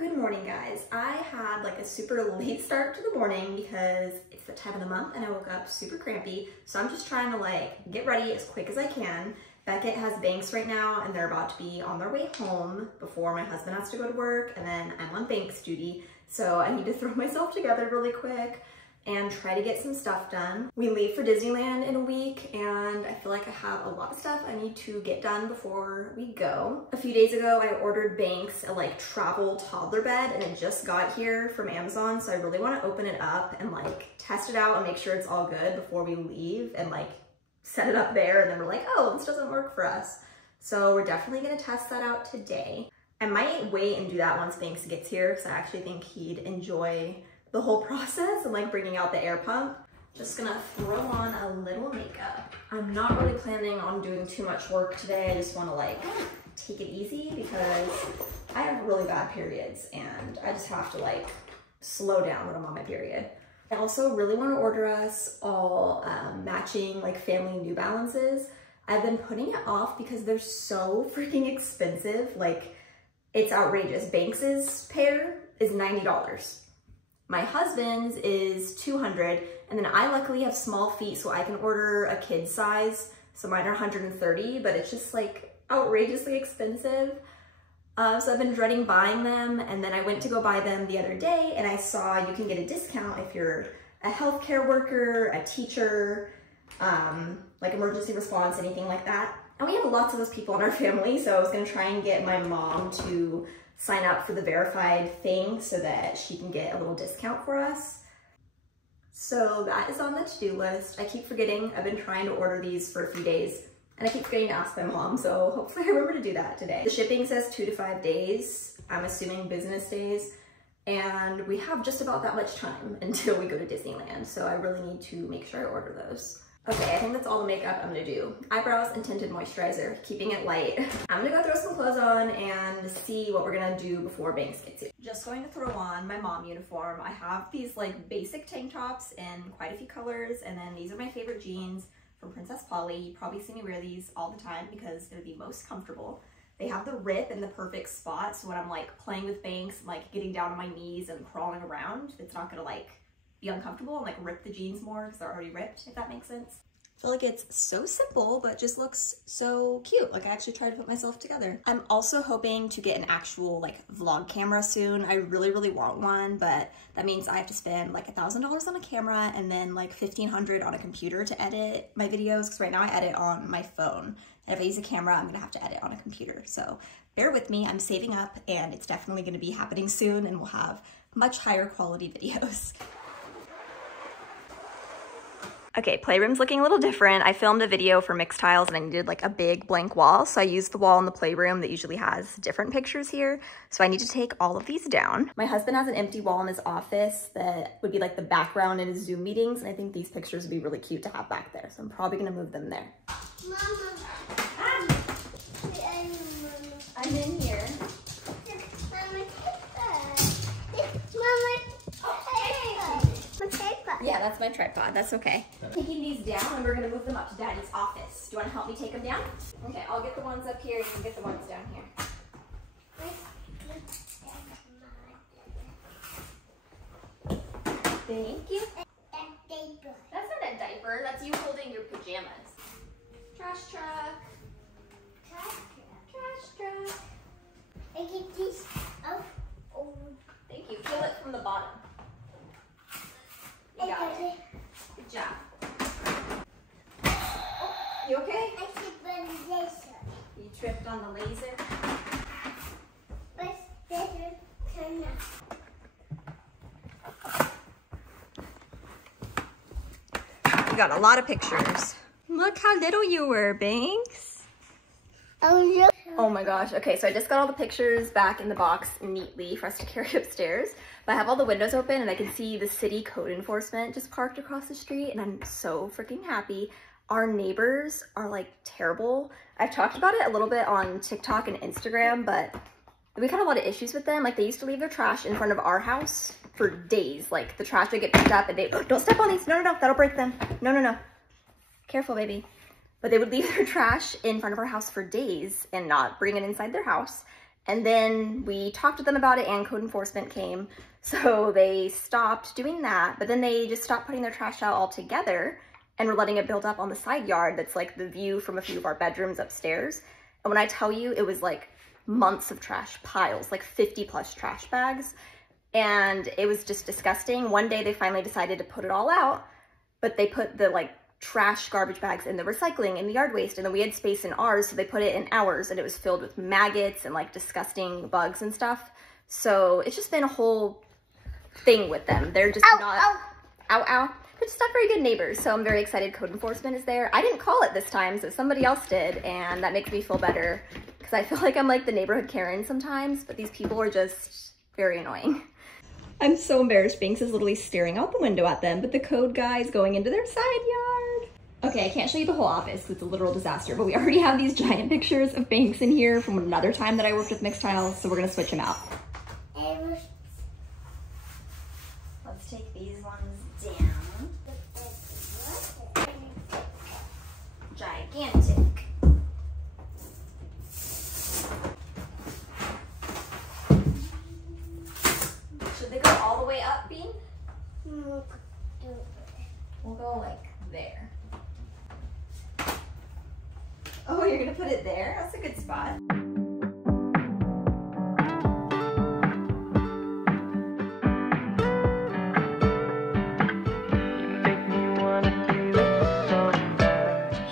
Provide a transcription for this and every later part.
Good morning, guys. I had like a super late start to the morning because it's the time of the month and I woke up super crampy. So I'm just trying to like get ready as quick as I can. Beckett has banks right now and they're about to be on their way home before my husband has to go to work, and then I'm on banks duty. So I need to throw myself together really quick and try to get some stuff done. We leave for Disneyland in a week and I feel like I have a lot of stuff I need to get done before we go. A few days ago, I ordered Banks a like travel toddler bed and it just got here from Amazon. So I really want to open it up and like test it out and make sure it's all good before we leave and like set it up there. And then we're like, oh, this doesn't work for us. So we're definitely going to test that out today. I might wait and do that once Banks gets here because I actually think he'd enjoy the whole process and like bringing out the air pump. Just gonna throw on a little makeup. I'm not really planning on doing too much work today. I just wanna like take it easy because I have really bad periods and I just have to like slow down when I'm on my period. I also really wanna order us all matching like family New Balances. I've been putting it off because they're so freaking expensive. Like it's outrageous. Banks's pair is $90. My husband's is $200, and then I luckily have small feet, so I can order a kid size. So mine are $130, but it's just like outrageously expensive. So I've been dreading buying them, and then I went to go buy them the other day, and I saw you can get a discount if you're a healthcare worker, a teacher, like emergency response, anything like that. And we have lots of those people in our family, so I was gonna try and get my mom to sign up for the verified thing so that she can get a little discount for us. So that is on the to-do list. I keep forgetting. I've been trying to order these for a few days and I keep forgetting to ask my mom, so hopefully I remember to do that today. The shipping says 2 to 5 days. I'm assuming business days. And we have just about that much time until we go to Disneyland, so I really need to make sure I order those. Okay, I think that's all the makeup I'm gonna do. Eyebrows and tinted moisturizer, keeping it light. I'm gonna go throw some clothes on and see what we're gonna do before Banks gets here. Just going to throw on my mom uniform. I have these like basic tank tops in quite a few colors, and then these are my favorite jeans from Princess Polly. You probably see me wear these all the time because they're the most comfortable. They have the rip in the perfect spot, so when I'm like playing with Banks, like getting down on my knees and crawling around, it's not gonna like be uncomfortable and like rip the jeans more because they're already ripped, if that makes sense. I feel like it's so simple, but just looks so cute. Like I actually tried to put myself together. I'm also hoping to get an actual like vlog camera soon. I really, really want one, but that means I have to spend like $1,000 on a camera and then like $1,500 on a computer to edit my videos. Because right now I edit on my phone. And if I use a camera, I'm gonna have to edit on a computer. So bear with me, I'm saving up and it's definitely gonna be happening soon and we'll have much higher quality videos. Okay, playroom's looking a little different. I filmed a video for Mixed Tiles and I needed like a big blank wall. So I used the wall in the playroom that usually has different pictures here. So I need to take all of these down. My husband has an empty wall in his office that would be like the background in his Zoom meetings. And I think these pictures would be really cute to have back there. So I'm probably gonna move them there. Mama. I'm in here. Yeah, that's my tripod. That's okay. Taking these down and we're gonna move them up to Daddy's office. Do you wanna help me take them down? Okay, I'll get the ones up here. You can get the ones down here. Thank you. That's not a diaper. That's you holding your pajamas. Trash truck. Trash truck. I get these out. Oh. Thank you. Feel it from the bottom. You got it. Good job. Oh, you okay? I tripped on the laser. You tripped on the laser? But laser turn We got a lot of pictures. Look how little you were, Banks. Oh, yeah. Oh my gosh. Okay, so I just got all the pictures back in the box neatly for us to carry upstairs. But I have all the windows open and I can see the city code enforcement just parked across the street and I'm so freaking happy. Our neighbors are like terrible. I've talked about it a little bit on TikTok and Instagram, but we've had a lot of issues with them. Like they used to leave their trash in front of our house for days. Like the trash would get picked up and they, oh, don't step on these. No, that'll break them. No. Careful, baby. But they would leave their trash in front of our house for days and not bring it inside their house. And then we talked to them about it and code enforcement came. So they stopped doing that, but then they just stopped putting their trash out altogether and we're letting it build up on the side yard. That's like the view from a few of our bedrooms upstairs. And when I tell you, it was like months of trash piles, like 50+ trash bags. And it was just disgusting. One day they finally decided to put it all out, but they put the like trash garbage bags in the recycling and the yard waste, and then we had space in ours, so they put it in ours, and it was filled with maggots and like disgusting bugs and stuff. So it's just been a whole thing with them. They're just they're just not very good neighbors. So I'm very excited code enforcement is there. I didn't call it this time, so somebody else did, and that makes me feel better because I feel like I'm like the neighborhood Karen sometimes, but these people are just very annoying. I'm so embarrassed. Banks is literally staring out the window at them, but the code guy is going into their side yard. Okay, I can't show you the whole office because it's a literal disaster, but we already have these giant pictures of Banks in here from another time that I worked with mixed tiles, so we're gonna switch them out. Let's take these ones down. Gigantic. Should they go all the way up, Bean? We'll go like there. Oh, you're gonna put it there? That's a good spot.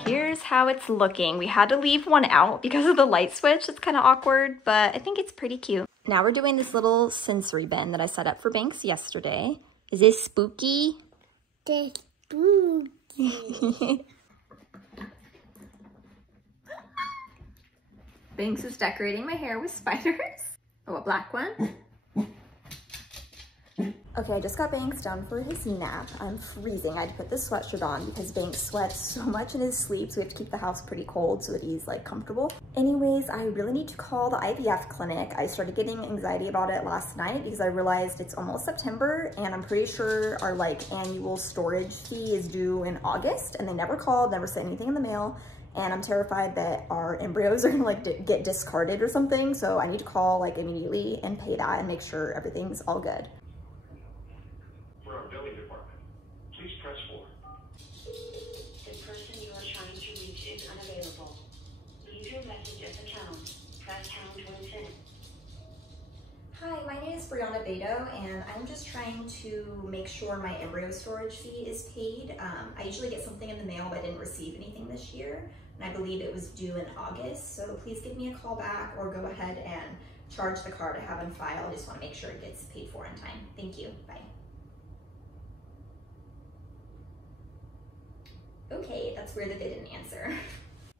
Here's how it's looking. We had to leave one out because of the light switch. It's kind of awkward, but I think it's pretty cute. Now we're doing this little sensory bin that I set up for Banks yesterday. Is this spooky? It's spooky. Banks is decorating my hair with spiders. Oh, a black one. Okay, I just got Banks down for his nap. I'm freezing. I had to put this sweatshirt on because Banks sweats so much in his sleep, so we have to keep the house pretty cold so that he's like comfortable. Anyways, I really need to call the IVF clinic. I started getting anxiety about it last night because I realized it's almost September and I'm pretty sure our like annual storage fee is due in August, and they never called, never sent anything in the mail. And I'm terrified that our embryos are gonna like get discarded or something. So I need to call like immediately and pay that and make sure everything's all good. For our billing department, please press 4. The person you are trying to reach is unavailable. Leave your message at the tone. Press pound when finished. Hi, my name is Brianna Bado, and I'm just trying to make sure my embryo storage fee is paid. I usually get something in the mail, but I didn't receive anything this year, and I believe it was due in August. So please give me a call back or go ahead and charge the card I have on file. I just want to make sure it gets paid for in time. Thank you. Bye. Okay, that's weird that they didn't answer.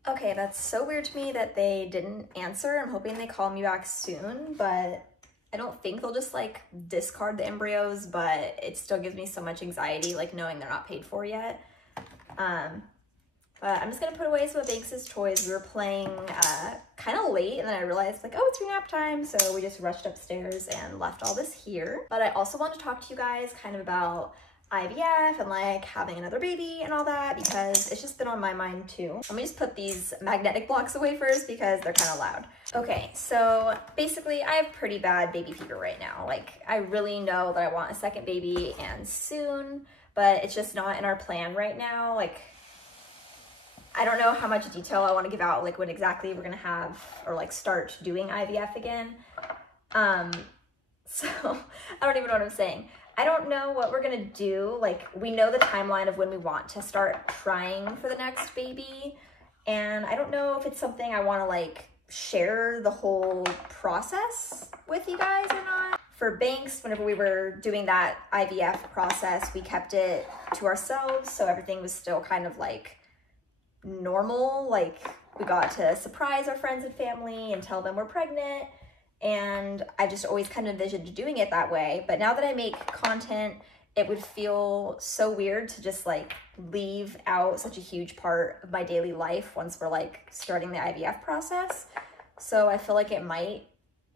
Okay, that's so weird to me that they didn't answer. I'm hoping they call me back soon, but I don't think they'll just like discard the embryos, but it still gives me so much anxiety, like knowing they're not paid for yet. But I'm just gonna put away some of Banks's toys. We were playing kind of late, and then I realized like, oh, it's your nap time. So we just rushed upstairs and left all this here. But I also want to talk to you guys kind of about IVF and like having another baby and all that, because it's just been on my mind too. Let me just put these magnetic blocks away first because they're kind of loud. Okay, so basically I have pretty bad baby fever right now. Like I really know that I want a second baby and soon, but it's just not in our plan right now. Like I don't know how much detail I want to give out, like when exactly we're gonna have or like start doing IVF again. So I don't even know what I'm saying. I don't know what we're gonna do. Like we know the timeline of when we want to start trying for the next baby. And I don't know if it's something I wanna like share the whole process with you guys or not. For Banks, whenever we were doing that IVF process, we kept it to ourselves. So everything was still kind of like normal. Like we got to surprise our friends and family and tell them we're pregnant. And I just always kind of envisioned doing it that way. But now that I make content, it would feel so weird to just like leave out such a huge part of my daily life once we're like starting the IVF process. So I feel like it might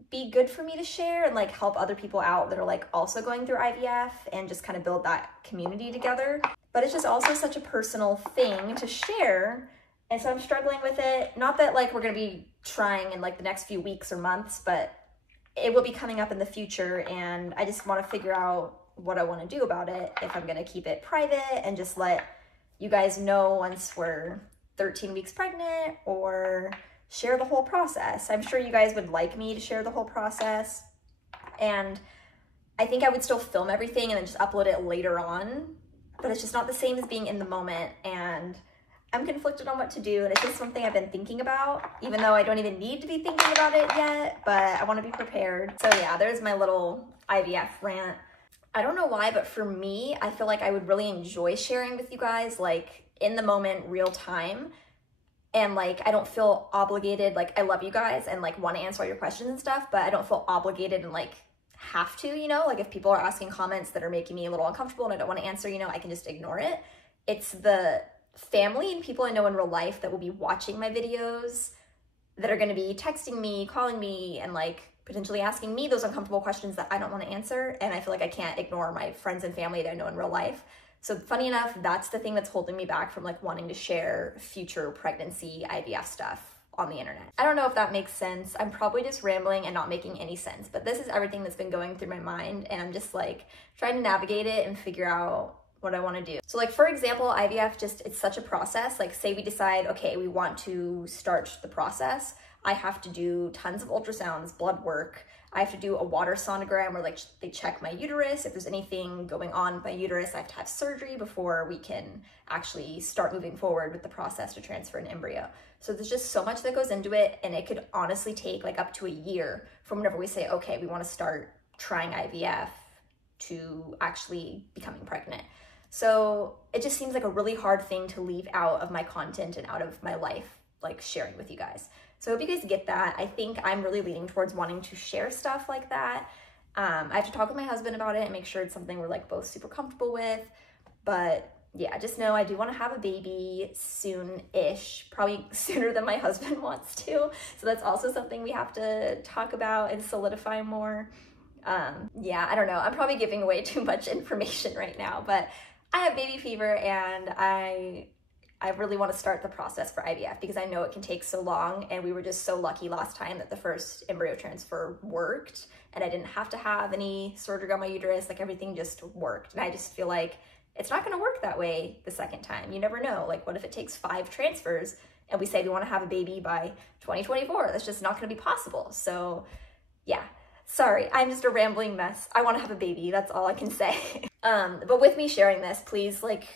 be good for me to share and like help other people out that are like also going through IVF and just kind of build that community together. But it's just also such a personal thing to share. And so I'm struggling with it. Not that like we're gonna be trying in like the next few weeks or months, but it will be coming up in the future, and I just want to figure out what I want to do about it, if I'm gonna keep it private and just let you guys know once we're 13 weeks pregnant, or share the whole process. I'm sure you guys would like me to share the whole process, and I think I would still film everything and then just upload it later on, but it's just not the same as being in the moment, and I'm conflicted on what to do, and it's just something I've been thinking about, even though I don't even need to be thinking about it yet, but I want to be prepared. So yeah, there's my little IVF rant. I don't know why, but for me, I feel like I would really enjoy sharing with you guys, like in the moment, real time. And like, I don't feel obligated. Like, I love you guys and like want to answer all your questions and stuff, but I don't feel obligated and like have to, you know, like if people are asking comments that are making me a little uncomfortable and I don't want to answer, you know, I can just ignore it. It's the family and people I know in real life that will be watching my videos that are going to be texting me, calling me, and like potentially asking me those uncomfortable questions that I don't want to answer. And I feel like I can't ignore my friends and family that I know in real life. So funny enough, that's the thing that's holding me back from like wanting to share future pregnancy IVF stuff on the internet. I don't know if that makes sense. I'm probably just rambling and not making any sense, but this is everything that's been going through my mind, and I'm just like trying to navigate it and figure out what I want to do. So like, for example, IVF it's such a process. Like say we decide, okay, we want to start the process. I have to do tons of ultrasounds, blood work. I have to do a water sonogram where like they check my uterus. If there's anything going on with my uterus, I have to have surgery before we can actually start moving forward with the process to transfer an embryo. So there's just so much that goes into it, and it could honestly take like up to a year from whenever we say, okay, we want to start trying IVF to actually becoming pregnant. So it just seems like a really hard thing to leave out of my content and out of my life, like sharing with you guys. So I hope you guys get that. I think I'm really leaning towards wanting to share stuff like that. I have to talk with my husband about it and make sure it's something we're like both super comfortable with. But yeah, just know I do want to have a baby soon-ish, probably sooner than my husband wants to. So that's also something we have to talk about and solidify more. Yeah, I don't know. I'm probably giving away too much information right now, but I have baby fever, and I really want to start the process for IVF because I know it can take so long, and we were just so lucky last time that the first embryo transfer worked and I didn't have to have any surgery on my uterus. Like everything just worked, and I just feel like it's not going to work that way the second time. You never know. Like what if it takes 5 transfers and we say we want to have a baby by 2024? That's just not going to be possible. So yeah. Sorry, I'm just a rambling mess. I want to have a baby. That's all I can say. But with me sharing this, please like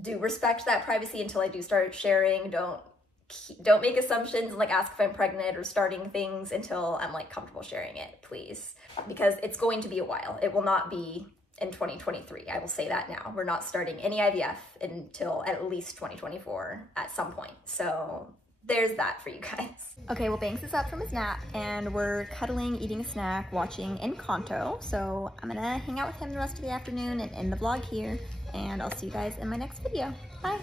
do respect that privacy until I do start sharing. Don't make assumptions and like ask if I'm pregnant or starting things until I'm like comfortable sharing it, please. Because it's going to be a while. It will not be in 2023. I will say that now. We're not starting any IVF until at least 2024 at some point. So there's that for you guys. Okay, well, Banks is up from his nap, and we're cuddling, eating a snack, watching Encanto. So I'm gonna hang out with him the rest of the afternoon and end the vlog here, and I'll see you guys in my next video. Bye.